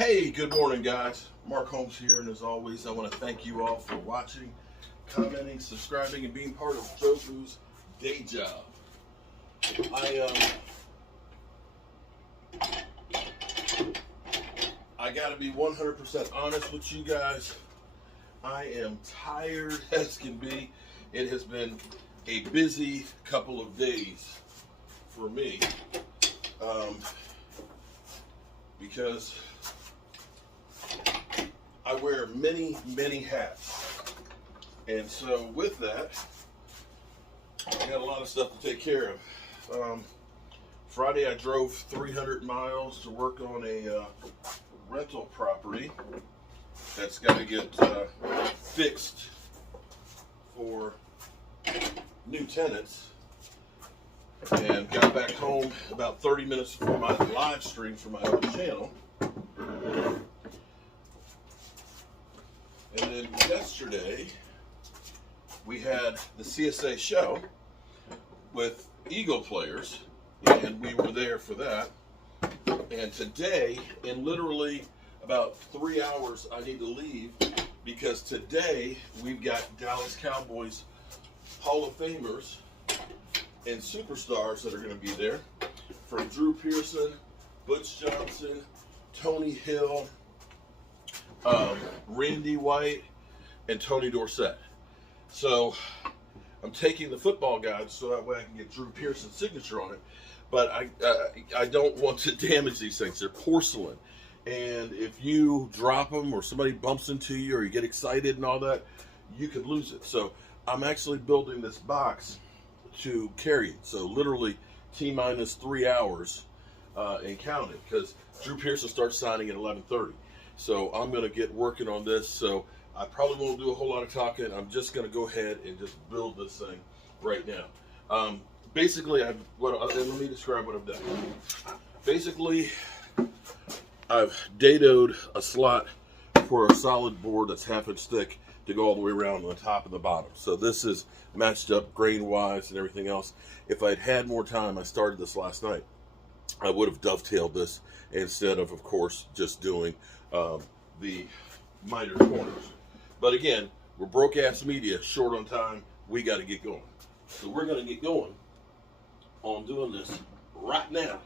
Hey, good morning, guys. Mark Holmes here, and as always, I want to thank you all for watching, commenting, subscribing, and being part of Joku's day job. I got to be 100% honest with you guys. I am tired as can be. It has been a busy couple of days for me because I wear many hats. And so with that, I got a lot of stuff to take care of. Friday I drove 300 miles to work on a rental property that's got to get fixed for new tenants, and got back home about 30 minutes before my live stream for my other channel. And then yesterday we had the CSA show with Eagle players, and we were there for that. And today, in literally about 3 hours, I need to leave because today we've got Dallas Cowboys Hall of Famers and superstars that are going to be there, from Drew Pearson, Butch Johnson, Tony Hill, Randy White, and Tony Dorsett. So I'm taking the football guide so that way I can get Drew Pearson's signature on it. But I don't want to damage these things. They're porcelain. And if you drop them or somebody bumps into you or you get excited and all that, you could lose it. So I'm actually building this box to carry it. So literally T-minus 3 hours and counting, because Drew Pearson starts signing at 11:30. So I'm going to get working on this. So I probably won't do a whole lot of talking. I'm just going to go ahead and just build this thing right now. Basically, let me describe what I've done. Basically, I've dadoed a slot for a solid board that's 1/2 inch thick to go all the way around on the top and the bottom. So this is matched up grain-wise and everything else. If I'd had more time, I started this last night, I would have dovetailed this instead of course, just doing the miter corners. But again, we're broke-ass media, short on time. We got to get going. So we're going to get going on doing this right now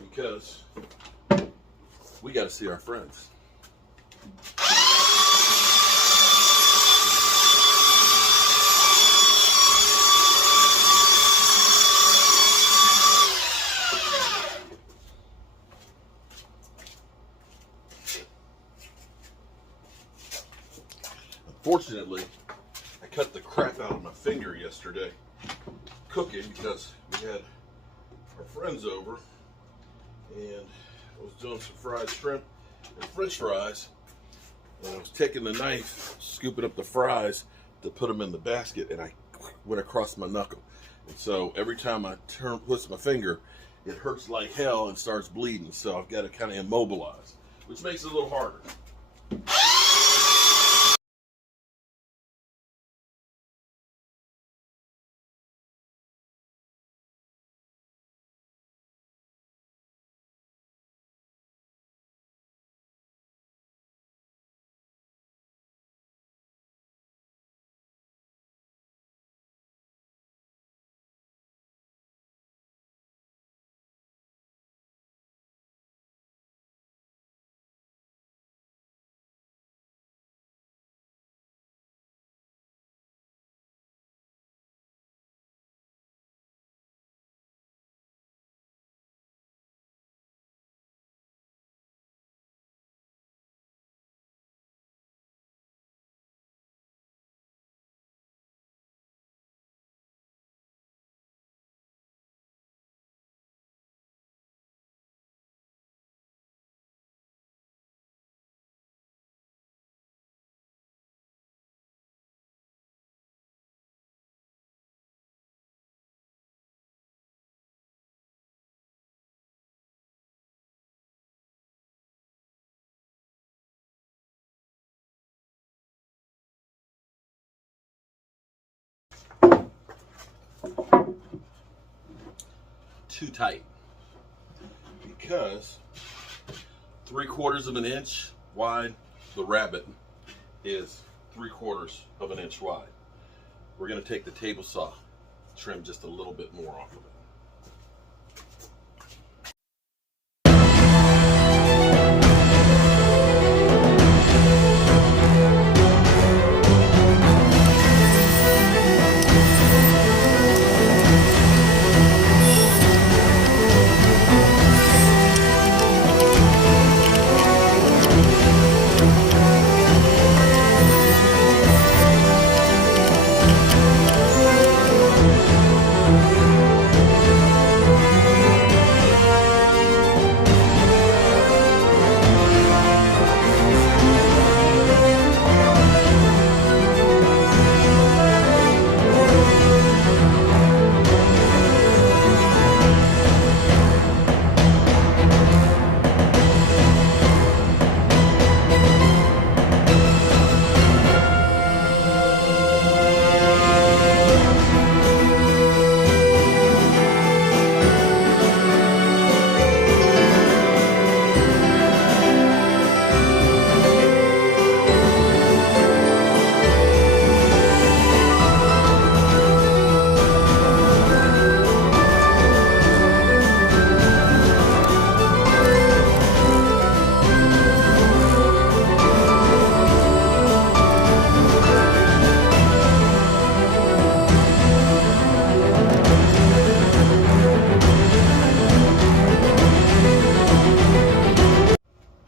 because we got to see our friends. Unfortunately, I cut the crap out of my finger yesterday cooking because we had our friends over and I was doing some fried shrimp and french fries, and I was taking the knife, scooping up the fries to put them in the basket, and I went across my knuckle. And so every time I twist my finger, it hurts like hell and starts bleeding. So I've got to kind of immobilize, which makes it a little harder. Too tight because 3/4 of an inch wide. The rabbet is 3/4 of an inch wide. We're going to take the table saw, trim just a little bit more off of it.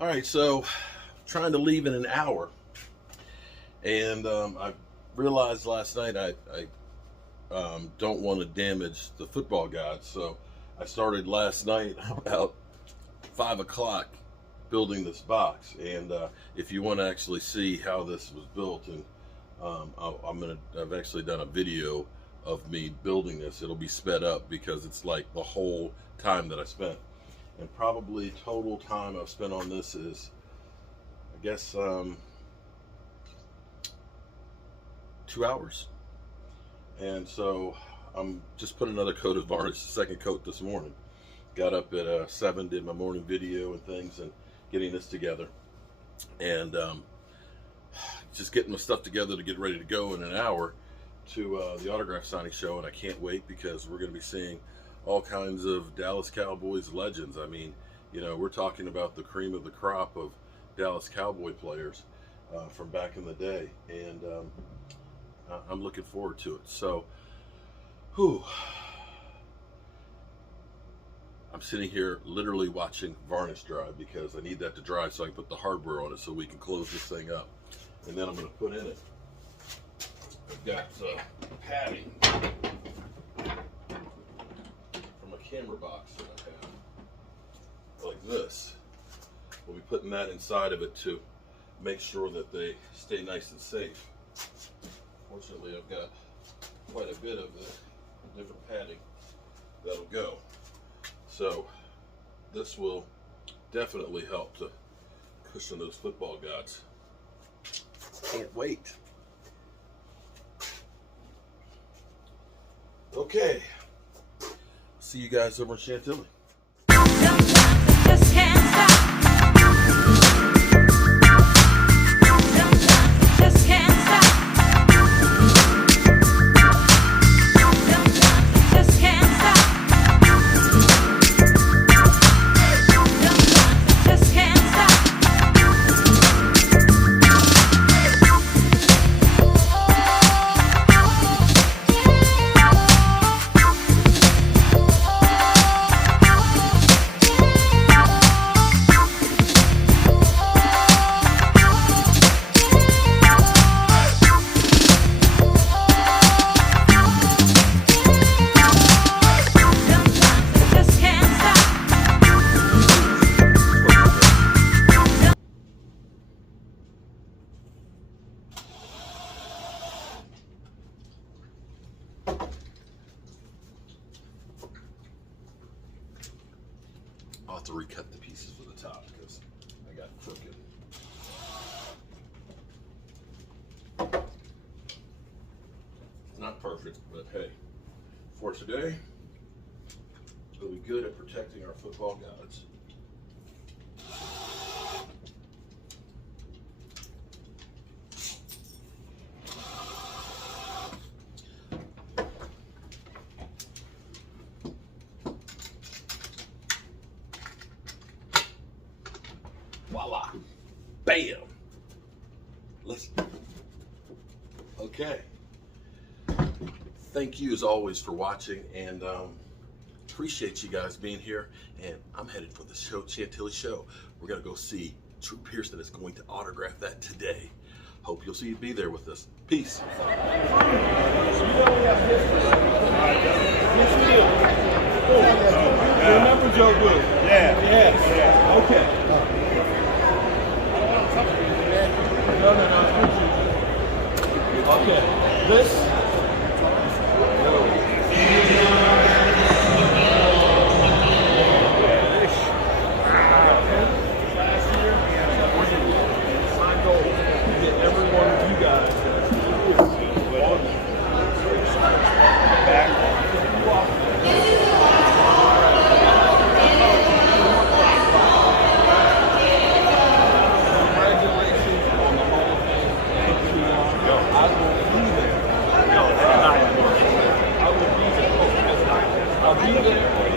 All right, so trying to leave in an hour, and I realized last night I don't want to damage the football gods, so I started last night about 5 o'clock building this box. And if you want to actually see how this was built, and I've actually done a video of me building this. It'll be sped up because it's like the whole time that I spent. And probably total time I've spent on this is, I guess, 2 hours. And so I'm just put another coat of varnish, second coat this morning. Got up at 7, did my morning video and things, and getting this together. And just getting my stuff together to get ready to go in an hour to the autograph signing show. And I can't wait because we're going to be seeing all kinds of Dallas Cowboys legends. I mean, you know, we're talking about the cream of the crop of Dallas Cowboy players from back in the day, and I'm looking forward to it. So, I'm sitting here literally watching varnish dry because I need that to dry so I can put the hardware on it so we can close this thing up. And then I'm going to put in it, I've got padding camera box that I have, like this. We'll be putting that inside of it to make sure that they stay nice and safe. Fortunately, I've got quite a bit of the different padding that'll go. So this will definitely help to cushion those football gods. Can't wait. Okay. See you guys over in Chantilly. Just can't stop. Just can't stop. Just can't stop. Just can't stop. I'll have to recut the pieces for the top because I got crooked. Not perfect, but hey, for today, it'll be good at protecting our football gods. Voila. Bam. Listen. Okay. Thank you as always for watching, and appreciate you guys being here. And I'm headed for the Chantilly show. We're gonna go see Drew Pearson is going to autograph that today. Hope you'll see you be there with us. Peace. Remember Joe Blue? Yeah. Yes. Yeah. Okay. No. Okay. This. Last year, my goal to get every one of you guys I'll be there.